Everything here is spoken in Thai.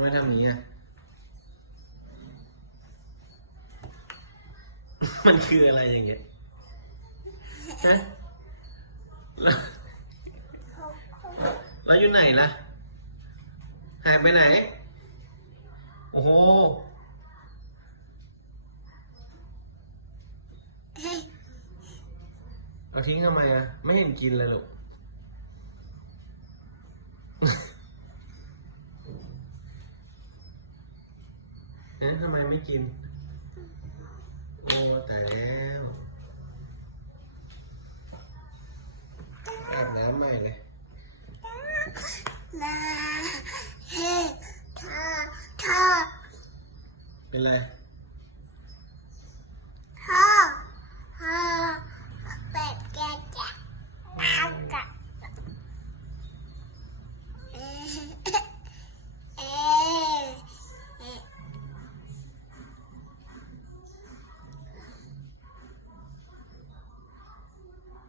ำไมทำอย่างนี้อ่ะ มันคืออะไรอย่างเงี้ยฮะแล้วอยู่ไหนล่ะ หายไปไหน โอ้โหเอาทิ้งทำไมอ่ะ ไม่เห็นกินเลยลูก ทำไมไม่กิน โอ้ตายแล้วอาบน้ำใหม่เลยนาเฮท่าเป็นไร